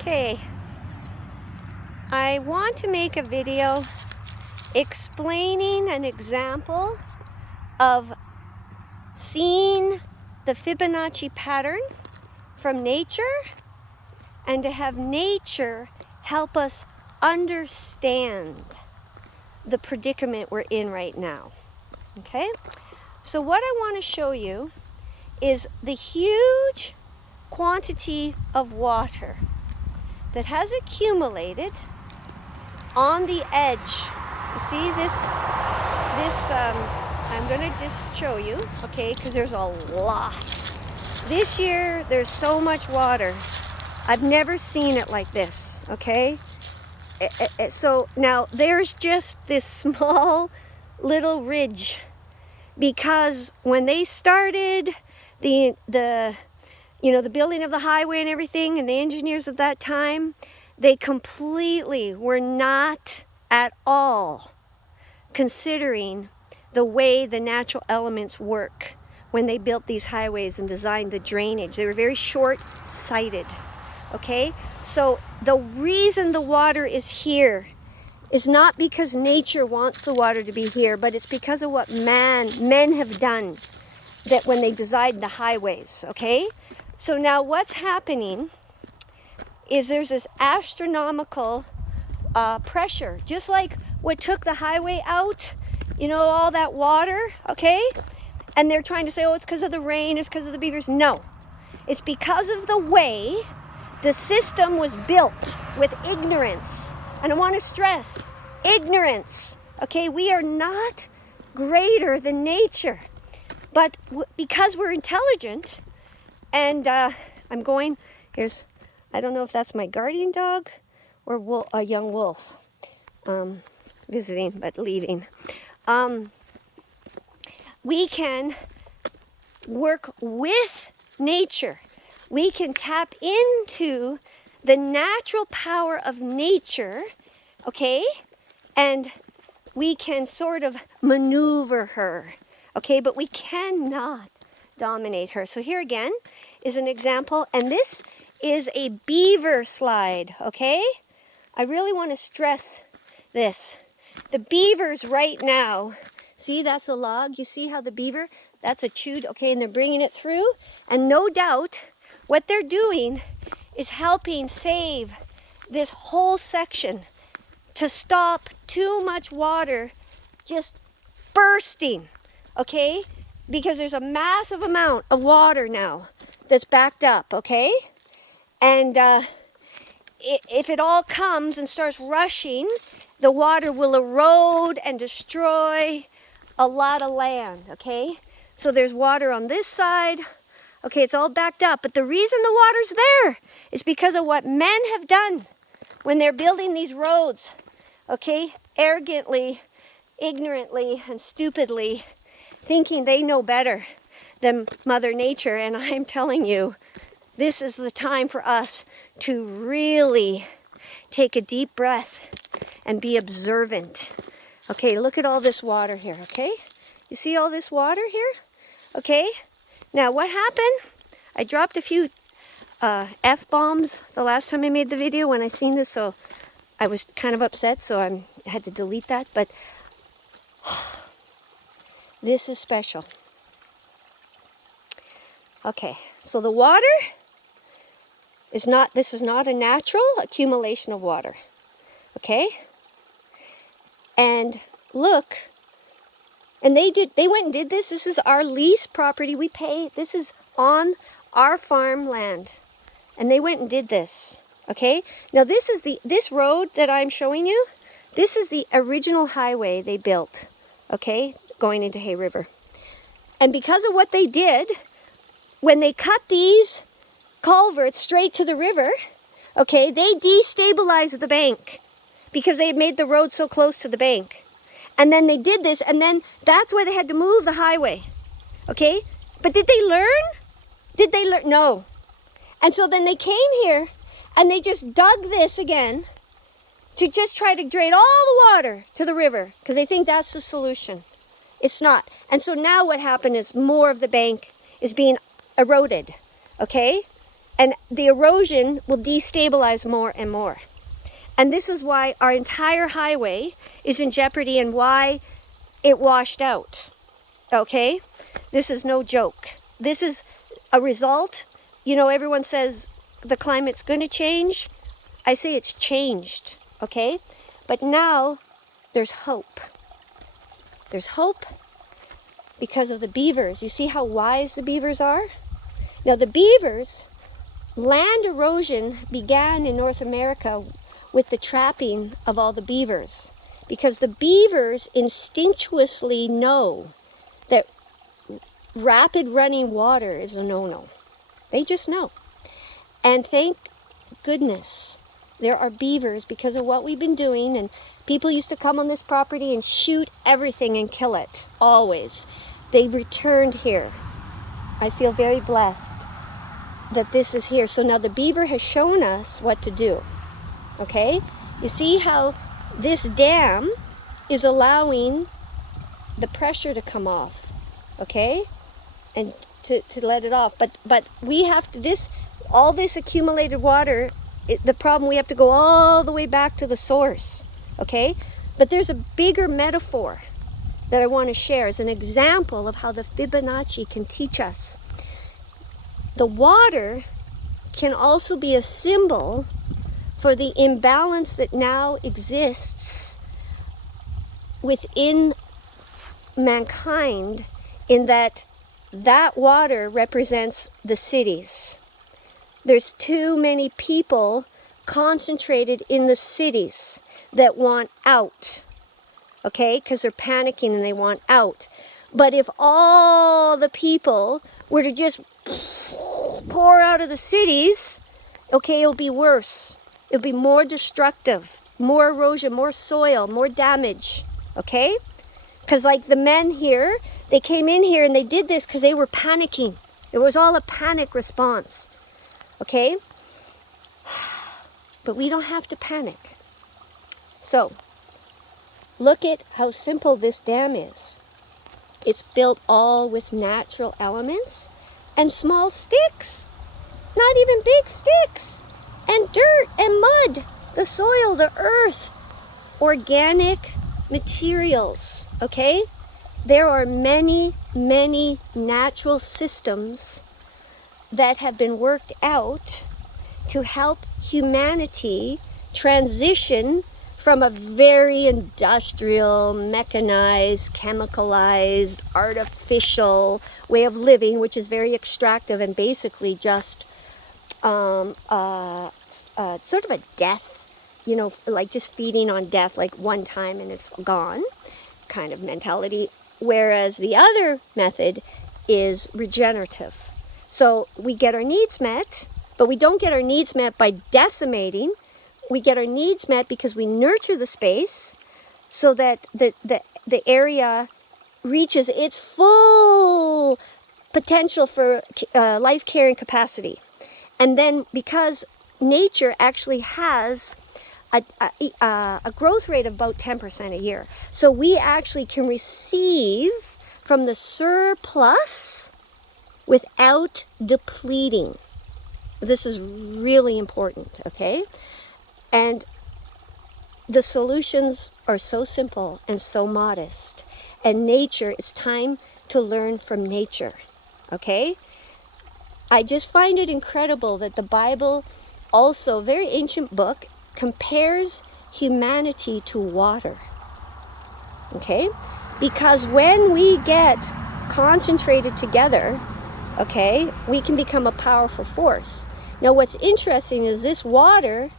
Okay, I want to make a video explaining an example of seeing the Fibonacci pattern from nature and to have nature help us understand the predicament we're in right now. Okay, so what I want to show you is the huge quantity of water that has accumulated on the edge. You see this, I'm gonna just show you, okay, because there's a lot. This year, there's so much water. I've never seen it like this, okay? So now there's just this small little ridge because when they started the building of the highway and everything, and the engineers at that time, they completely were not at all considering the way the natural elements work when they built these highways and designed the drainage. They were very short-sighted, okay? So the reason the water is here is not because nature wants the water to be here, but it's because of what men have done that when they designed the highways, okay? So now what's happening is there's this astronomical pressure, just like what took the highway out, all that water, okay? And they're trying to say, oh, it's because of the rain, it's because of the beavers. No, it's because of the way the system was built with ignorance. And I want to stress, ignorance, okay? We are not greater than nature, but because we're intelligent, and I don't know if that's my guardian dog or a young wolf visiting but leaving. We can work with nature. We can tap into the natural power of nature, okay? And we can sort of maneuver her, okay? But we cannot dominate her. So here again is an example, and this is a beaver slide, okay? I really want to stress this. The beavers right now, see, that's a log. You see how the beaver, that's a chewed, okay, and they're bringing it through. And no doubt what they're doing is helping save this whole section to stop too much water just bursting, okay? Because there's a massive amount of water now that's backed up, okay? And if it all comes and starts rushing, the water will erode and destroy a lot of land, okay? So there's water on this side. Okay, it's all backed up. But the reason the water's there is because of what men have done when they're building these roads, okay? Arrogantly, ignorantly, and stupidly, thinking they know better than Mother Nature. And I'm telling you, this is the time for us to really take a deep breath and be observant. Okay, look at all this water here, okay? You see all this water here? Okay, now what happened? I dropped a few F-bombs the last time I made the video when I seen this, so I was kind of upset, so I had to delete that, but this is special. Okay, so the water this is not a natural accumulation of water, okay? And look, and they went and did this. This is our lease property. We pay, this is on our farmland. And they went and did this, okay? Now this road that I'm showing you, this is the original highway they built, okay? Going into Hay River. And because of what they did, when they cut these culverts straight to the river, okay, they destabilized the bank because they had made the road so close to the bank. And then they did this, and then that's why they had to move the highway, okay? But did they learn? Did they learn? No. And so then they came here, and they just dug this again to just try to drain all the water to the river because they think that's the solution. It's not. And so now what happened is more of the bank is being eroded, okay? And the erosion will destabilize more and more. And this is why our entire highway is in jeopardy and why it washed out. Okay? This is no joke. This is a result. You know, everyone says the climate's going to change. I say it's changed. Okay? But now there's hope. There's hope because of the beavers. You see how wise the beavers are? Now the beavers, land erosion began in North America with the trapping of all the beavers, because the beavers instinctuously know that rapid running water is a no-no. They just know. And thank goodness there are beavers because of what we've been doing, and people used to come on this property and shoot everything and kill it, always. They returned here. I feel very blessed that this is here. So now the beaver has shown us what to do. Okay? You see how this dam is allowing the pressure to come off. Okay? And to let it off. But we have to, all this accumulated water, the problem, we have to go all the way back to the source. Okay? But there's a bigger metaphor that I want to share as an example of how the Fibonacci can teach us. The water can also be a symbol for the imbalance that now exists within mankind, in that water represents the cities. There's too many people concentrated in the cities that want out, okay, because they're panicking and they want out. But if all the people were to just pour out of the cities, okay, it'll be worse. It'll be more destructive, more erosion, more soil, more damage, okay? Because like the men here, they came in here and they did this because they were panicking. It was all a panic response, okay? But we don't have to panic. So, look at how simple this dam is. It's built all with natural elements and small sticks, not even big sticks, and dirt and mud, the soil, the earth, organic materials, okay? There are many, many natural systems that have been worked out to help humanity transition from a very industrial, mechanized, chemicalized, artificial way of living, which is very extractive and basically just sort of a death, you know, like just feeding on death, like one time and it's gone kind of mentality. Whereas the other method is regenerative. So we get our needs met, but we don't get our needs met by decimating. We get our needs met because we nurture the space so that the area reaches its full potential for life carrying capacity. And then because nature actually has a growth rate of about 10% a year. So we actually can receive from the surplus without depleting. This is really important, okay? And the solutions are so simple and so modest. And nature, it's time to learn from nature, okay? I just find it incredible that the Bible, also a very ancient book, compares humanity to water, okay? Because when we get concentrated together, okay, we can become a powerful force. Now what's interesting is this water,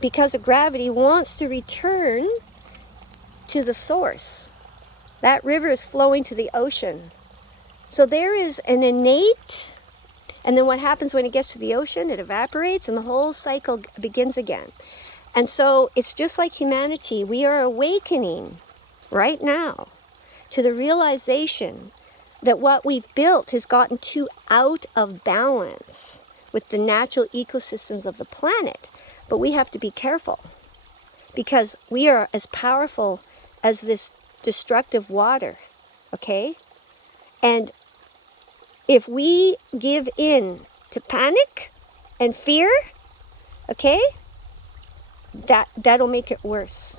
because of gravity, wants to return to the source. That river is flowing to the ocean. So there is an innate, and then what happens when it gets to the ocean? It evaporates and the whole cycle begins again. And so it's just like humanity. We are awakening right now to the realization that what we've built has gotten too out of balance with the natural ecosystems of the planet. But we have to be careful because we are as powerful as this destructive water, okay? And if we give in to panic, and fear, okay, that'll make it worse.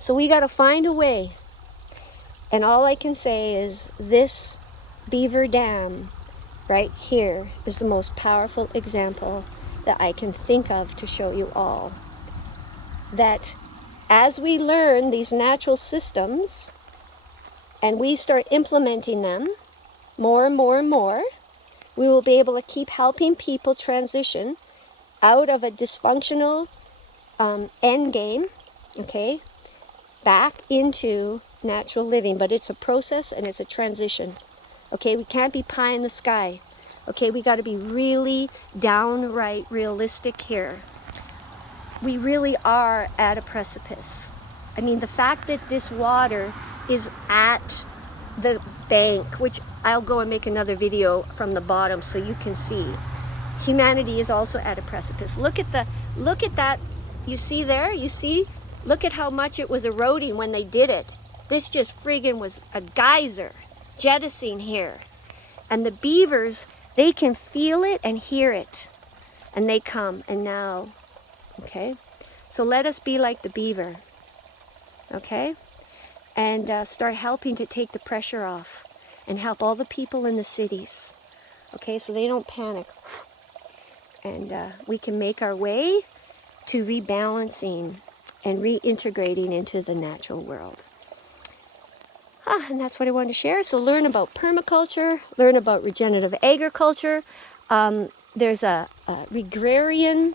So we got to find a way. And all I can say is this beaver dam right here is the most powerful example that I can think of to show you all. That as we learn these natural systems and we start implementing them more and more and more, we will be able to keep helping people transition out of a dysfunctional end game, okay, back into natural living. But it's a process and it's a transition. Okay, we can't be pie in the sky. Okay, we got to be really downright realistic here. We really are at a precipice. I mean, the fact that this water is at the bank, which I'll go and make another video from the bottom so you can see. Humanity is also at a precipice. Look at that. You see there? You see? Look at how much it was eroding when they did it. This just friggin' was a geyser jettisoning here. And the beavers, they can feel it and hear it. And they come. And now, okay? So let us be like the beaver. Okay? And start helping to take the pressure off. And help all the people in the cities. Okay? So they don't panic. And we can make our way to rebalancing and reintegrating into the natural world. And that's what I wanted to share. So learn about permaculture, learn about regenerative agriculture. There's a agrarian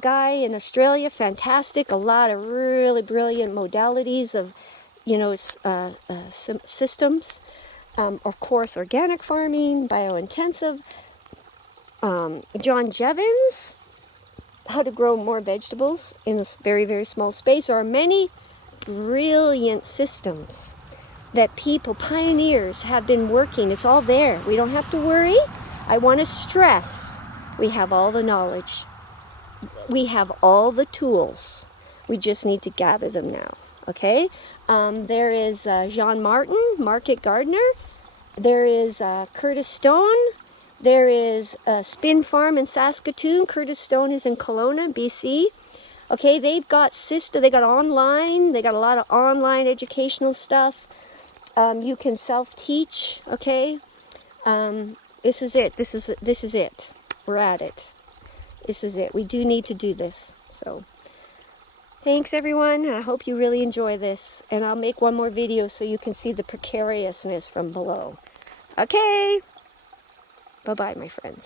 guy in Australia, fantastic, a lot of really brilliant modalities of, systems. Of course, organic farming, biointensive. John Jevons, how to grow more vegetables in a very, very small space. There are many brilliant systems that people, pioneers, have been working. It's all there. We don't have to worry. I want to stress, we have all the knowledge. We have all the tools. We just need to gather them now, okay? There is Jean Martin, Market Gardener. There is Curtis Stone. There is a Spin Farm in Saskatoon. Curtis Stone is in Kelowna, BC. Okay, they've got they got online. They got a lot of online educational stuff. You can self-teach. Okay, this is it. This is it. We're at it. This is it. We do need to do this. So, thanks everyone. I hope you really enjoy this, and I'll make one more video so you can see the precariousness from below. Okay. Bye-bye, my friends.